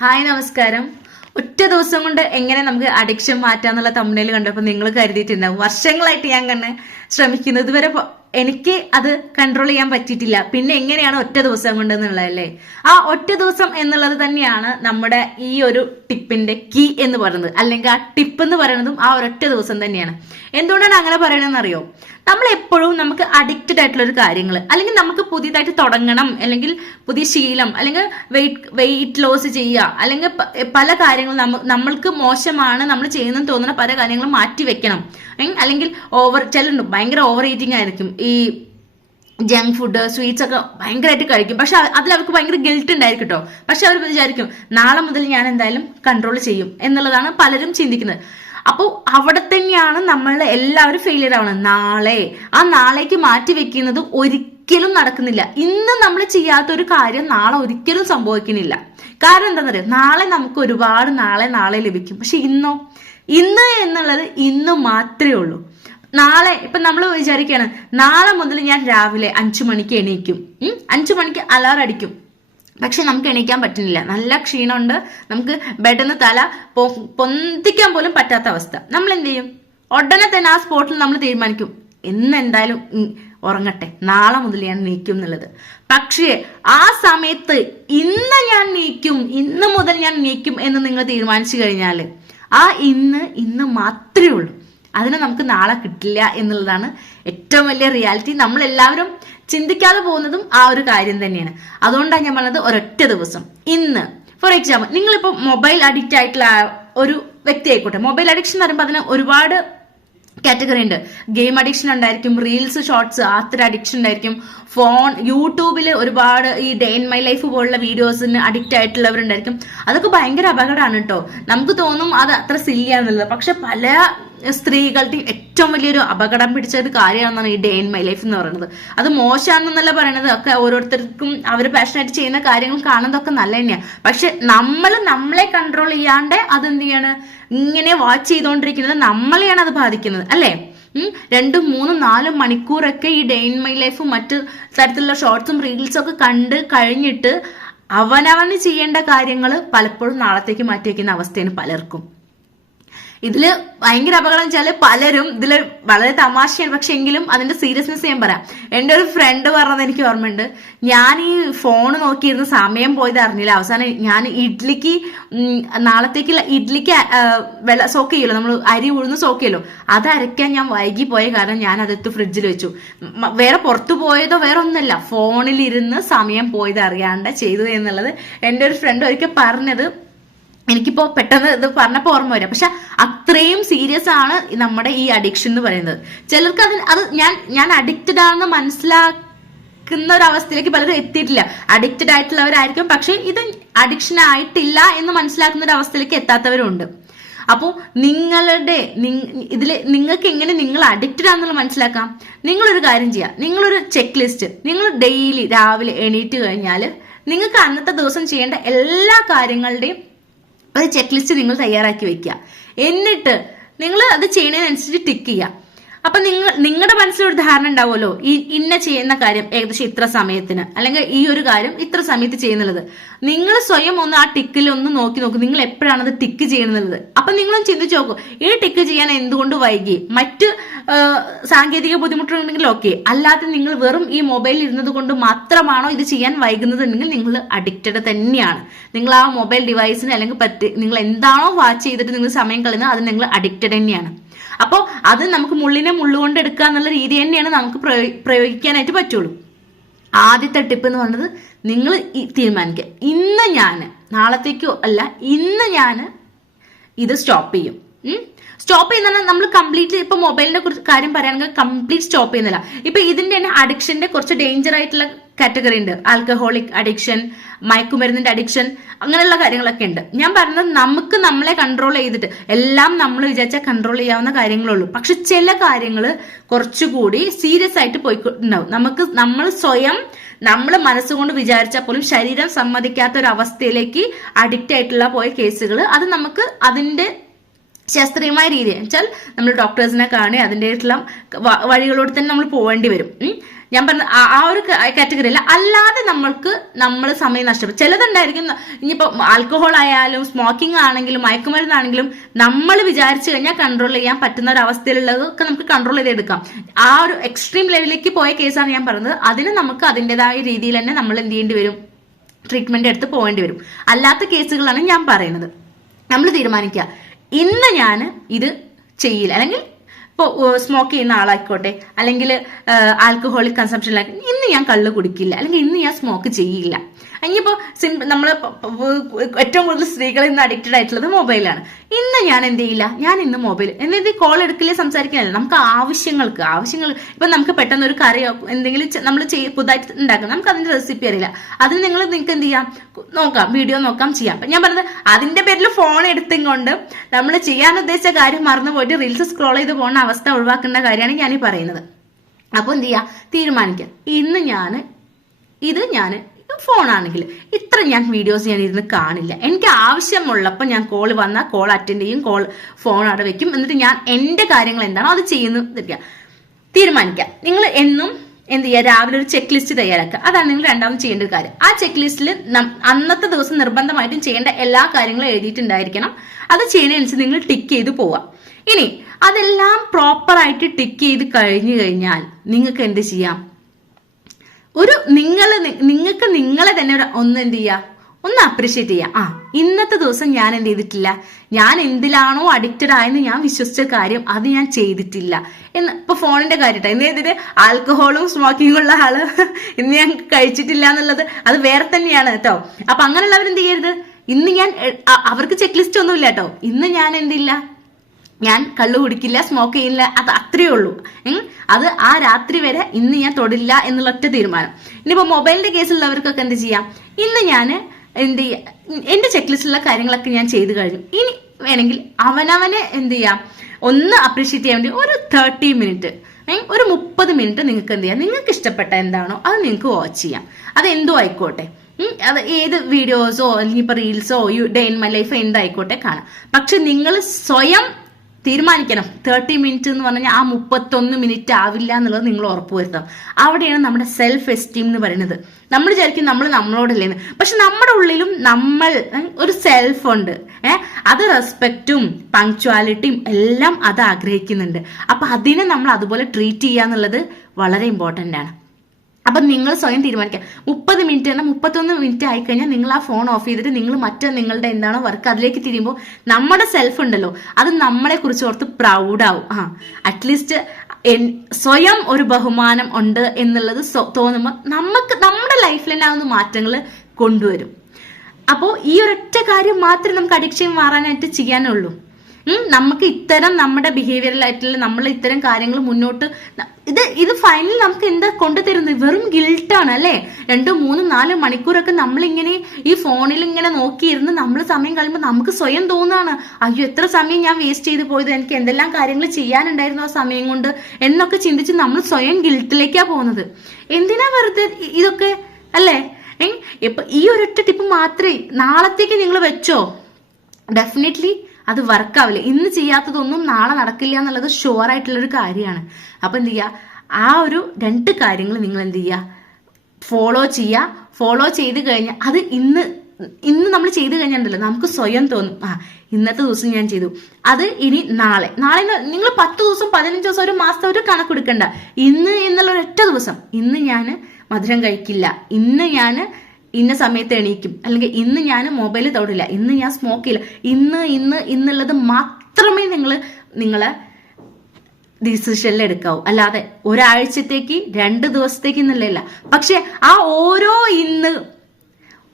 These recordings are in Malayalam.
ഹായ് നമസ്കാരം. ഒറ്റ ദിവസം കൊണ്ട് എങ്ങനെ നമുക്ക് അഡിക്ഷൻ മാറ്റാന്നുള്ള തമ്മിൽ കണ്ടപ്പോൾ നിങ്ങൾ കരുതിയിട്ടുണ്ടാവും വർഷങ്ങളായിട്ട് ഞാൻ കണ്ണ് ശ്രമിക്കുന്നു, ഇതുവരെ എനിക്ക് അത് കൺട്രോൾ ചെയ്യാൻ പറ്റിയിട്ടില്ല, പിന്നെ എങ്ങനെയാണ് ഒറ്റ ദിവസം കൊണ്ട് എന്നുള്ളതല്ലേ. ആ ഒറ്റ ദിവസം എന്നുള്ളത് തന്നെയാണ് നമ്മുടെ ഈ ഒരു ടിപ്പിന്റെ കീ എന്ന് പറയുന്നത്, അല്ലെങ്കിൽ ആ ടിപ്പ് എന്ന് പറയുന്നതും ആ ഒരൊറ്റ ദിവസം തന്നെയാണ്. എന്തുകൊണ്ടാണ് അങ്ങനെ പറയണമെന്ന് അറിയോ? നമ്മൾ എപ്പോഴും നമുക്ക് അഡിക്റ്റഡ് ആയിട്ടുള്ള ഒരു കാര്യങ്ങൾ, അല്ലെങ്കിൽ നമുക്ക് പുതിയതായിട്ട് തുടങ്ങണം, അല്ലെങ്കിൽ പുതിയ ശീലം, അല്ലെങ്കിൽ വെയിറ്റ് ലോസ് ചെയ്യുക, അല്ലെങ്കിൽ പല കാര്യങ്ങളും നമ്മൾക്ക് മോശമാണ് നമ്മൾ ചെയ്യുന്നതെന്ന് തോന്നുന്ന പല കാര്യങ്ങളും മാറ്റി വെക്കണം. അല്ലെങ്കിൽ ചിലരുണ്ട് ഭയങ്കര ഓവർ ഈറ്റിംഗ് ആയിരിക്കും, ഈ ജങ്ക് ഫുഡ് സ്വീറ്റ്സ് ഒക്കെ ഭയങ്കരമായിട്ട് കഴിക്കും. പക്ഷെ അതിൽ അവർക്ക് ഭയങ്കര ഗിൽട്ട് ഉണ്ടായിരിക്കും കേട്ടോ. പക്ഷെ അവർ വിചാരിക്കും നാളെ മുതൽ ഞാൻ എന്തായാലും കൺട്രോൾ ചെയ്യും എന്നുള്ളതാണ് പലരും ചിന്തിക്കുന്നത്. അപ്പോൾ അവിടെ തന്നെയാണ് നമ്മൾ എല്ലാവരും ഫെയിലിയർ ആവുന്നത്. ആ നാളേക്ക് മാറ്റി വെക്കുന്നത് ഒരിക്കലും നടക്കുന്നില്ല. ഇന്ന് നമ്മൾ ചെയ്യാത്ത ഒരു കാര്യം നാളെ ഒരിക്കലും സംഭവിക്കുന്നില്ല. കാരണം എന്താണെന്നറിയാം, നാളെ നമുക്ക് ഒരുപാട് നാളെ ലഭിക്കും. പക്ഷെ ഇന്ന് എന്നുള്ളത് ഇന്ന് മാത്രമേ ഉള്ളൂ. നാളെ ഇപ്പൊ നമ്മൾ വിചാരിക്കുകയാണ് നാളെ മുതൽ ഞാൻ രാവിലെ 5 മണിക്ക് എണീക്കും, 5 മണിക്ക് അലാറം അടിക്കും. പക്ഷെ നമുക്ക് എണീക്കാൻ പറ്റുന്നില്ല, നല്ല ക്ഷീണമുണ്ട്, നമുക്ക് ബെഡിന്ന് തല പൊന്തിക്കാൻ പോലും പറ്റാത്ത അവസ്ഥ. നമ്മൾ എന്ത് ചെയ്യും? ഉടനെ തന്നെ ആ സ്പോട്ടിൽ നമ്മൾ തീരുമാനിക്കും ഇന്ന് എന്തായാലും ഉറങ്ങട്ടെ, നാളെ മുതൽ ഞാൻ നീക്കും എന്നുള്ളത്. പക്ഷേ ആ സമയത്ത് ഇന്ന് മുതൽ ഞാൻ നീക്കും എന്ന് നിങ്ങൾ തീരുമാനിച്ചു കഴിഞ്ഞാൽ ആ ഇന്ന് മാത്രമേ ഉള്ളൂ. അതിന് നമുക്ക് നാളെ കിട്ടില്ല എന്നുള്ളതാണ് ഏറ്റവും വലിയ റിയാലിറ്റി. നമ്മളെല്ലാവരും ചിന്തിക്കാതെ പോകുന്നതും ആ ഒരു കാര്യം തന്നെയാണ്. അതുകൊണ്ടാണ് ഞാൻ പറഞ്ഞത് ഒരൊറ്റ ദിവസം. ഇന്ന് ഫോർ എക്സാമ്പിൾ നിങ്ങളിപ്പോൾ മൊബൈൽ അഡിക്റ്റ് ആയിട്ടുള്ള ഒരു വ്യക്തി ആയിക്കോട്ടെ. മൊബൈൽ അഡിക്ഷൻ എന്ന് പറയുമ്പോൾ അതിന് ഒരുപാട് കാറ്റഗറി ഉണ്ട്. ഗെയിം അഡിക്ഷൻ ഉണ്ടായിരിക്കും, റീൽസ് ഷോർട്സ് അത്ര അഡിക്ഷൻ ഉണ്ടായിരിക്കും, ഫോൺ യൂട്യൂബിൽ ഒരുപാട് ഈ ഡേ ഇൻ മൈ ലൈഫ് പോലുള്ള വീഡിയോസിന് അഡിക്റ്റ് ആയിട്ടുള്ളവരുണ്ടായിരിക്കും. അതൊക്കെ ഭയങ്കര അപകടമാണ് കേട്ടോ. നമുക്ക് തോന്നും അത് അത്ര സില്ലിയാന്നുള്ളത്, പക്ഷെ പല സ്ത്രീകളുടെ ഏറ്റവും വലിയൊരു അപകടം പിടിച്ച ഒരു കാര്യമാണെന്നാണ് ഈ ഡേ ഇൻ മൈ ലൈഫ് എന്ന് പറയുന്നത്. അത് മോശമാണെന്നല്ല പറയണത്, ഒക്കെ ഓരോരുത്തർക്കും അവർ പാഷനായിട്ട് ചെയ്യുന്ന കാര്യങ്ങൾ കാണുന്നതൊക്കെ നല്ല തന്നെയാണ്. പക്ഷെ നമ്മളെ കൺട്രോൾ ചെയ്യാണ്ട് അതെന്ത് ചെയ്യാണ്, ഇങ്ങനെ വാച്ച് ചെയ്തുകൊണ്ടിരിക്കുന്നത് നമ്മളെയാണ് അത് ബാധിക്കുന്നത്, അല്ലേ? 2, 3, 4 മണിക്കൂറൊക്കെ ഈ ഡേ ഇൻ മൈ ലൈഫും മറ്റു തരത്തിലുള്ള ഷോർട്സും റീൽസും ഒക്കെ കണ്ട് കഴിഞ്ഞിട്ട് അവനവന് ചെയ്യേണ്ട കാര്യങ്ങൾ പലപ്പോഴും നാളത്തേക്ക് മാറ്റി വയ്ക്കുന്ന അവസ്ഥയാണ് പലർക്കും. ഇതില് ഭയങ്കര അപകടം വെച്ചാല് പലരും ഇതില് വളരെ തമാശയാണ്, പക്ഷെ എങ്കിലും അതിന്റെ സീരിയസ്നെസ് ഞാൻ പറയാം. എൻ്റെ ഒരു ഫ്രണ്ട് പറഞ്ഞത് എനിക്ക് ഓർമ്മയുണ്ട്. ഞാൻ ഈ ഫോൺ നോക്കിയിരുന്ന സമയം പോയത് അറിഞ്ഞില്ല. അവസാനം ഞാൻ നാളത്തേക്കുള്ള ഇഡ്ലിക്ക് സോക്ക് ചെയ്യുമല്ലോ, നമ്മൾ അരി ഉഴുന്ന് സോക്ക് ചെയ്യുമല്ലോ, അത് അരയ്ക്കാൻ ഞാൻ വൈകി പോയ കാരണം ഞാൻ അതെടുത്ത് ഫ്രിഡ്ജിൽ വെച്ചു. വേറെ പുറത്തു പോയതോ വേറെ ഒന്നുമല്ല, ഫോണിലിരുന്ന് സമയം പോയത് അറിയാണ്ട് ചെയ്തു എന്നുള്ളത് എൻ്റെ ഒരു ഫ്രണ്ട് ഒരിക്കൽ പറഞ്ഞത് എനിക്കിപ്പോ പെട്ടെന്ന് ഇത് പറഞ്ഞപ്പോ ഓർമ്മ വരാം. പക്ഷെ അത്രയും സീരിയസ് ആണ് നമ്മുടെ ഈ അഡിക്ഷൻ എന്ന് പറയുന്നത്. ചിലർക്ക് അത് ഞാൻ അഡിക്റ്റഡ് ആണെന്ന് മനസ്സിലാക്കുന്ന ഒരു അവസ്ഥയിലേക്ക് പലരും എത്തിയിട്ടില്ല. അഡിക്റ്റഡ് ആയിട്ടുള്ളവരായിരിക്കും, പക്ഷെ ഇത് അഡിക്ഷൻ ആയിട്ടില്ല എന്ന് മനസ്സിലാക്കുന്ന ഒരു അവസ്ഥയിലേക്ക് എത്താത്തവരുണ്ട്. അപ്പോൾ നിങ്ങൾക്ക് എങ്ങനെ നിങ്ങൾ അഡിക്റ്റഡ് ആണെന്നുള്ള മനസ്സിലാക്കാം? നിങ്ങളൊരു കാര്യം ചെയ്യാം, നിങ്ങളൊരു ചെക്ക് ലിസ്റ്റ് നിങ്ങൾ ഡെയിലി രാവിലെ എണീറ്റ് കഴിഞ്ഞാൽ നിങ്ങൾക്ക് അന്നത്തെ ദിവസം ചെയ്യേണ്ട എല്ലാ കാര്യങ്ങളുടെയും ഒരു ചെക്ക് ലിസ്റ്റ് നിങ്ങൾ തയ്യാറാക്കി വെക്കുക. എന്നിട്ട് നിങ്ങൾ അത് ചെയ്യുന്നതിനനുസരിച്ച് ടിക്ക് ചെയ്യുക. അപ്പൊ നിങ്ങളുടെ മനസ്സിലൊരു ധാരണ ഉണ്ടാവുമല്ലോ, ഇന്ന ചെയ്യുന്ന കാര്യം ഏകദേശം ഇത്ര സമയത്തിന്, അല്ലെങ്കിൽ ഈ ഒരു കാര്യം ഇത്ര സമയത്ത് ചെയ്യുന്നുള്ളത്. നിങ്ങൾ സ്വയം ഒന്ന് ആ ടിക്കിൽ ഒന്ന് നോക്കി നിങ്ങൾ എപ്പോഴാണ് അത് ടിക്ക് ചെയ്യുന്നത്. അപ്പൊ നിങ്ങളും ചിന്തിച്ചു നോക്കൂ, ഈ ടിക്ക് ചെയ്യാൻ എന്തുകൊണ്ട് വൈകി? മറ്റ് സാങ്കേതിക ബുദ്ധിമുട്ടുണ്ടെങ്കിൽ ഓക്കെ, അല്ലാതെ നിങ്ങൾ വെറും ഈ മൊബൈലിൽ ഇരുന്നത് കൊണ്ട് മാത്രമാണോ ഇത് ചെയ്യാൻ വൈകുന്നതെങ്കിൽ നിങ്ങൾ അഡിക്റ്റഡ് തന്നെയാണ്. നിങ്ങൾ ആ മൊബൈൽ ഡിവൈസിന് അല്ലെങ്കിൽ നിങ്ങൾ എന്താണോ വാച്ച് ചെയ്തിട്ട് നിങ്ങൾ സമയം കളയുന്നത് അത് നിങ്ങൾ അഡിക്റ്റഡ് തന്നെയാണ്. അപ്പോൾ അത് നമുക്ക് മുള്ളിനെ മുള്ളുകൊണ്ട് എടുക്കുക എന്നുള്ള രീതി തന്നെയാണ് നമുക്ക് പ്രയോഗിക്കാനായിട്ട് പറ്റുള്ളൂ. ആദ്യത്തെ ടിപ്പ് എന്ന് പറയുന്നത് നിങ്ങൾ തീരുമാനിക്കുക, ഇന്ന് ഞാൻ നാളത്തേക്കോ അല്ല, ഇന്ന് ഞാൻ ഇത് സ്റ്റോപ്പ് ചെയ്യും. സ്റ്റോപ്പ് ചെയ്യുന്ന നമ്മൾ കംപ്ലീറ്റ്ലി ഇപ്പൊ മൊബൈലിന്റെ കാര്യം പറയുകയാണെങ്കിൽ കംപ്ലീറ്റ് സ്റ്റോപ്പ് ചെയ്യുന്നില്ല. ഇപ്പൊ ഇതിന്റെ തന്നെ അഡിക്ഷന്റെ കുറച്ച് ഡേഞ്ചർ ആയിട്ടുള്ള കാറ്റഗറി ഉണ്ട്. ആൽക്കഹോളിക് അഡിക്ഷൻ, മയക്കുമരുന്നിന്റെ അഡിക്ഷൻ, അങ്ങനെയുള്ള കാര്യങ്ങളൊക്കെ ഉണ്ട്. ഞാൻ പറഞ്ഞത് നമുക്ക് നമ്മളെ കൺട്രോൾ ചെയ്തിട്ട് എല്ലാം നമ്മൾ വിചാരിച്ചാൽ കൺട്രോൾ ചെയ്യാവുന്ന കാര്യങ്ങളുള്ളൂ. പക്ഷെ ചില കാര്യങ്ങൾ കുറച്ചുകൂടി സീരിയസ് ആയിട്ട് പോയിട്ടുണ്ടാവും. നമ്മൾ മനസ്സുകൊണ്ട് വിചാരിച്ചാൽ പോലും ശരീരം സമ്മതിക്കാത്ത ഒരു അവസ്ഥയിലേക്ക് അഡിക്റ്റ് ആയിട്ടുള്ള പോയ കേസുകൾ, അത് നമുക്ക് അതിന്റെ ശാസ്ത്രീയമായ രീതി വെച്ചാൽ നമ്മൾ ഡോക്ടേഴ്സിനെ കാണി അതിൻ്റെ വഴികളോട് തന്നെ നമ്മൾ പോവേണ്ടി വരും. ഞാൻ പറഞ്ഞ ആ ഒരു കാറ്റഗറി അല്ല. അല്ലാതെ നമ്മൾ സമയം നഷ്ടപ്പെടും. ചിലതുണ്ടായിരിക്കും, ഇനിയിപ്പോ ആൽക്കഹോൾ ആയാലും സ്മോക്കിംഗ് ആണെങ്കിലും മയക്കുമരുന്നാണെങ്കിലും നമ്മൾ വിചാരിച്ചു കഴിഞ്ഞാൽ കൺട്രോൾ ചെയ്യാൻ പറ്റുന്ന ഒരു അവസ്ഥയിലുള്ളതൊക്കെ നമുക്ക് കൺട്രോൾ ചെയ്തെടുക്കാം. ആ ഒരു എക്സ്ട്രീം ലെവലിലേക്ക് പോയ കേസാണ് ഞാൻ പറഞ്ഞത്. അതിന് നമുക്ക് അതിൻ്റെതായ രീതിയിൽ തന്നെ നമ്മൾ എന്ത് ചെയ്യേണ്ടി വരും, ട്രീറ്റ്മെന്റ് എടുത്ത് പോകേണ്ടി വരും. അല്ലാത്ത കേസുകളാണ് ഞാൻ പറയുന്നത്. നമ്മൾ തീരുമാനിക്കുക, ഇന്ന് ഞാൻ ഇത് ചെയ്യില്ല, അല്ലെങ്കിൽ ഇപ്പോൾ സ്മോക്ക് ചെയ്യുന്ന ആളായിക്കോട്ടെ, അല്ലെങ്കിൽ ആൽക്കഹോളിക് കൺസംഷനിലാക്കി ഇന്ന് ഞാൻ കള്ള് കുടിക്കില്ല, അല്ലെങ്കിൽ ഇന്ന് ഞാൻ സ്മോക്ക് ചെയ്യില്ല. ഇനിയിപ്പോൾ നമ്മൾ ഏറ്റവും കൂടുതൽ സ്ത്രീകൾ ഇന്ന് അഡിക്റ്റഡ് ആയിട്ടുള്ളത് മൊബൈലാണ്. ഇന്ന് ഞാൻ എന്ത് ചെയ്യില്ല, ഞാൻ ഇന്ന് മൊബൈൽ എന്നിട്ട് കോൾ എടുക്കില്ലേ, സംസാരിക്കാനല്ല, നമുക്ക് ആവശ്യങ്ങൾ ഇപ്പൊ നമുക്ക് പെട്ടെന്ന് ഒരു കറിയോ എന്തെങ്കിലും നമ്മൾ പുതുതായിട്ട് ഉണ്ടാക്കാം, നമുക്ക് അതിന്റെ റെസിപ്പി അറിയില്ല, അതിന് നിങ്ങൾക്ക് എന്ത് ചെയ്യാം, നോക്കാം, വീഡിയോ നോക്കാം, ചെയ്യാം. ഞാൻ പറഞ്ഞത് അതിന്റെ പേരിൽ ഫോൺ എടുത്തുകൊണ്ട് നമ്മൾ ചെയ്യാൻ ഉദ്ദേശിച്ച കാര്യം മറന്നു പോയിട്ട് റീൽസ് സ്ക്രോൾ ചെയ്ത് പോകുന്ന അവസ്ഥ ഒഴിവാക്കേണ്ട കാര്യമാണ് ഞാൻ ഈ പറയുന്നത്. അപ്പോൾ എന്ത് ചെയ്യാ, തീരുമാനിക്കാം, ഇന്ന് ഞാൻ ഫോണാണെങ്കിൽ ഇത്ര ഞാൻ വീഡിയോസ് ഞാൻ ഇരുന്ന് കാണില്ല, എനിക്ക് ആവശ്യമുള്ളപ്പോൾ ഞാൻ കോൾ വന്നാൽ കോൾ അറ്റൻഡ് ചെയ്യും, ഫോൺ അവിടെ വെക്കും, എന്നിട്ട് ഞാൻ എന്റെ കാര്യങ്ങൾ എന്താണോ അത് ചെയ്യുന്നു തീരുമാനിക്കാം. നിങ്ങൾ എന്നും എന്ത് ചെയ്യുക, രാവിലെ ഒരു ചെക്ക് ലിസ്റ്റ് തയ്യാറാക്കുക. അതാണ് നിങ്ങൾ രണ്ടാമത് ചെയ്യേണ്ട ഒരു കാര്യം. ആ ചെക്ക് ലിസ്റ്റിൽ അന്നത്തെ ദിവസം നിർബന്ധമായിട്ടും ചെയ്യേണ്ട എല്ലാ കാര്യങ്ങളും എഴുതിയിട്ടുണ്ടായിരിക്കണം. അത് ചെയ്യുന്നതനുസരിച്ച് നിങ്ങൾ ടിക്ക് ചെയ്ത് പോവാം. ഇനി അതെല്ലാം പ്രോപ്പറായിട്ട് ടിക്ക് ചെയ്ത് കഴിഞ്ഞു കഴിഞ്ഞാൽ നിങ്ങൾക്ക് എന്ത് ചെയ്യാം, നിങ്ങൾക്ക് നിങ്ങളെ തന്നെ ഒന്ന് എന്ത് ചെയ്യാം, ഒന്ന് അപ്രീഷിയേറ്റ് ചെയ്യാം. ഇന്നത്തെ ദിവസം ഞാൻ എന്ത് ചെയ്തിട്ടില്ല, ഞാൻ എന്തിലാണോ അഡിക്റ്റഡ് ആയെന്ന് ഞാൻ വിശ്വസിച്ച കാര്യം അത് ഞാൻ ചെയ്തിട്ടില്ല എന്ന്. ഇപ്പൊ ഫോണിന്റെ കാര്യട്ടെ, ഇന്ന് ചെയ്തിട്ട് ആൽക്കഹോളും സ്മോക്കിങ്ങും ഉള്ള ആള് ഇന്ന് ഞാൻ കഴിച്ചിട്ടില്ല എന്നുള്ളത് അത് വേറെ തന്നെയാണ് കേട്ടോ. അപ്പൊ അങ്ങനെയുള്ളവർ എന്ത് ചെയ്യരുത്, ഇന്ന് ഞാൻ അവർക്ക് ചെക്ക് ലിസ്റ്റ് ഒന്നും ഇല്ല കേട്ടോ, ഇന്ന് ഞാൻ എന്തില്ല, ഞാൻ കള്ളു കുടിക്കില്ല, സ്മോക്ക് ചെയ്യില്ല, അത് അത്രയേ ഉള്ളൂ. അത് ആ രാത്രി വരെ ഇന്ന് ഞാൻ തൊടില്ല എന്നുള്ള ഒറ്റ തീരുമാനം. ഇനിയിപ്പോ മൊബൈലിന്റെ കേസിലുള്ളവർക്കൊക്കെ എന്ത് ചെയ്യാം, ഇന്ന് ഞാൻ എന്ത് ചെയ്യാം, എന്റെ ചെക്ക് ലിസ്റ്റിലുള്ള കാര്യങ്ങളൊക്കെ ഞാൻ ചെയ്തു കഴിഞ്ഞു. ഇനി വേണമെങ്കിൽ അവനവനെ എന്ത് ചെയ്യാം, ഒന്ന് അപ്രീഷിയേറ്റ് ചെയ്യാൻ വേണ്ടി ഒരു 30 മിനിറ്റ്, ഒരു 30 മിനിറ്റ് നിങ്ങൾക്ക് എന്ത് ചെയ്യാം, നിങ്ങൾക്ക് ഇഷ്ടപ്പെട്ട എന്താണോ അത് നിങ്ങൾക്ക് വാച്ച് ചെയ്യാം. അത് എന്തോ ആയിക്കോട്ടെ, അത് ഏത് വീഡിയോസോ അല്ലെങ്കിൽ ഇപ്പൊ റീൽസോ ഡേ ഇൻ മൈ ലൈഫ് എന്തായിക്കോട്ടെ കാണാം. പക്ഷെ നിങ്ങൾ സ്വയം തീരുമാനിക്കണം, 30 മിനിറ്റ് എന്ന് പറഞ്ഞാൽ ആ 31 മിനിറ്റ് ആവില്ല എന്നുള്ളത് നിങ്ങൾ ഉറപ്പുവരുത്തണം. അവിടെയാണ് നമ്മുടെ സെൽഫ് എസ്റ്റീം എന്ന് പറയുന്നത്. നമ്മൾ വിചാരിക്കും നമ്മൾ നമ്മളോടല്ലേന്ന്, പക്ഷെ നമ്മുടെ ഉള്ളിലും നമ്മൾ ഒരു സെൽഫ് ഉണ്ട്. അത് റെസ്പെക്റ്റും പങ്ക്ച്വാലിറ്റിയും എല്ലാം അത് ആഗ്രഹിക്കുന്നുണ്ട്. അപ്പൊ അതിനെ നമ്മൾ അതുപോലെ ട്രീറ്റ് ചെയ്യാന്നുള്ളത് വളരെ ഇമ്പോർട്ടന്റ് ആണ്. അപ്പൊ നിങ്ങൾ സ്വയം തീരുമാനിക്കാം, 30 മിനിറ്റ് തന്നെ 31 മിനിറ്റ് ആയിക്കഴിഞ്ഞാൽ നിങ്ങൾ ആ ഫോൺ ഓഫ് ചെയ്തിട്ട് നിങ്ങൾ നിങ്ങളുടെ എന്താണോ വർക്ക് അതിലേക്ക് തിരിയുമ്പോൾ നമ്മുടെ സെൽഫ് ഉണ്ടല്ലോ, അത് നമ്മളെ കുറിച്ച് ഓർത്ത് പ്രൗഡാവും. അറ്റ്ലീസ്റ്റ് സ്വയം ഒരു ബഹുമാനം ഉണ്ട് എന്നുള്ളത് തോന്നുമ്പോൾ നമ്മുടെ ലൈഫിൽ തന്നെ ആവുന്ന മാറ്റങ്ങൾ കൊണ്ടുവരും. അപ്പോൾ ഈ ഒരൊറ്റ കാര്യം മാത്രമേ നമുക്ക് അഡിക്ഷൻ മാറാനായിട്ട് ചെയ്യാനുള്ളൂ. നമുക്ക് ഇത്തരം നമ്മുടെ ബിഹേവിയറലായിട്ടുള്ള നമ്മൾ ഇത്തരം കാര്യങ്ങൾ മുന്നോട്ട് ഇത് ഫൈനലി നമുക്ക് എന്താ കൊണ്ടുതരുന്നത്, വെറും ഗിൽട്ടാണ് അല്ലേ. 2, 3, 4 മണിക്കൂറൊക്കെ നമ്മളിങ്ങനെ ഈ ഫോണിൽ ഇങ്ങനെ നോക്കിയിരുന്ന് നമ്മൾ സമയം കഴിയുമ്പോൾ നമുക്ക് സ്വയം തോന്നുകയാണ്, അയ്യോ എത്ര സമയം ഞാൻ വേസ്റ്റ് ചെയ്ത് പോയത്, എനിക്ക് എന്തെല്ലാം കാര്യങ്ങൾ ചെയ്യാനുണ്ടായിരുന്നു ആ സമയം കൊണ്ട് എന്നൊക്കെ ചിന്തിച്ച് നമ്മൾ സ്വയം ഗിൽട്ടിലേക്കാ പോകുന്നത്. എന്തിനാ വെറുതെ ഇതൊക്കെ അല്ലേ. ഇപ്പൊ ഈ ഒരൊറ്റ ടിപ്പ് മാത്രമേ നാളത്തേക്ക് നിങ്ങൾ വെച്ചോ, ഡെഫിനറ്റ്ലി അത് വർക്കാവില്ല. ഇന്ന് ചെയ്യാത്തതൊന്നും നാളെ നടക്കില്ല എന്നുള്ളത് ഷുവർ ആയിട്ടുള്ളൊരു കാര്യമാണ്. അപ്പൊ എന്ത് ചെയ്യുക, ആ ഒരു 2 കാര്യങ്ങൾ നിങ്ങൾ എന്ത് ചെയ്യുക, ഫോളോ ചെയ്ത് കഴിഞ്ഞാൽ അത് ഇന്ന് നമ്മൾ ചെയ്ത് കഴിഞ്ഞാൽ നമുക്ക് സ്വയം തോന്നും, ഇന്നത്തെ ദിവസം ഞാൻ ചെയ്തു, അത് ഇനി നാളെ നിങ്ങൾ 10 ദിവസം 15 ദിവസം ഒരു മാസത്തെ ഒരു കണക്കെടുക്കണ്ട. ഇന്ന് എന്നുള്ള ഒരൊറ്റ ദിവസം, ഇന്ന് ഞാൻ മധുരം കഴിക്കില്ല, ഇന്ന് ഞാൻ ഇന്ന സമയത്ത് എണീക്കും, അല്ലെങ്കിൽ ഇന്ന് ഞാൻ മൊബൈൽ തൊടില്ല, ഇന്ന് ഞാൻ സ്മോക്ക് ചെയ്യില്ല, ഇന്നുള്ളത് മാത്രമേ നിങ്ങളെ ഡിസിഷനിൽ എടുക്കാവൂ. അല്ലാതെ ഒരാഴ്ചത്തേക്ക് 2 ദിവസത്തേക്ക് എന്നല്ല. പക്ഷെ ആ ഓരോ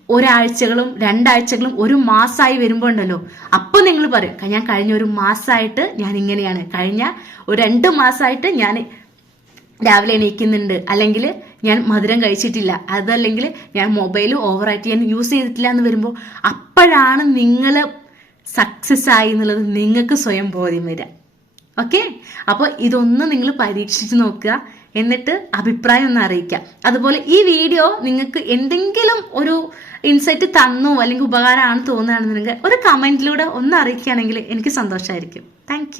ഒരാഴ്ചകളും 2 ആഴ്ചകളും ഒരു മാസമായി വരുമ്പോ ഉണ്ടല്ലോ, അപ്പൊ നിങ്ങൾ പറയും, ഞാൻ കഴിഞ്ഞ ഒരു മാസമായിട്ട് ഞാൻ ഇങ്ങനെയാണ്, കഴിഞ്ഞ ഒരു 2 മാസമായിട്ട് ഞാൻ രാവിലെ എണീക്കുന്നുണ്ട്, അല്ലെങ്കിൽ ഞാൻ മധുരം കഴിച്ചിട്ടില്ല, അതല്ലെങ്കിൽ ഞാൻ മൊബൈൽ ഓവറായിട്ട് ഞാൻ യൂസ് ചെയ്തിട്ടില്ല എന്ന് വരുമ്പോൾ അപ്പോഴാണ് നിങ്ങൾ സക്സസ് ആയി എന്നുള്ളത് നിങ്ങൾക്ക് സ്വയം ബോധ്യം വരിക. ഓക്കെ, അപ്പോൾ ഇതൊന്ന് നിങ്ങൾ പരീക്ഷിച്ച് നോക്കുക, എന്നിട്ട് അഭിപ്രായം ഒന്ന് അറിയിക്കുക. അതുപോലെ ഈ വീഡിയോ നിങ്ങൾക്ക് എന്തെങ്കിലും ഒരു ഇൻസൈറ്റ് തന്നോ അല്ലെങ്കിൽ ഉപകാരമാണ് തോന്നുകയാണെന്നുണ്ടെങ്കിൽ ഒരു കമന്റിലൂടെ ഒന്ന് അറിയിക്കുകയാണെങ്കിൽ എനിക്ക് സന്തോഷമായിരിക്കും. താങ്ക്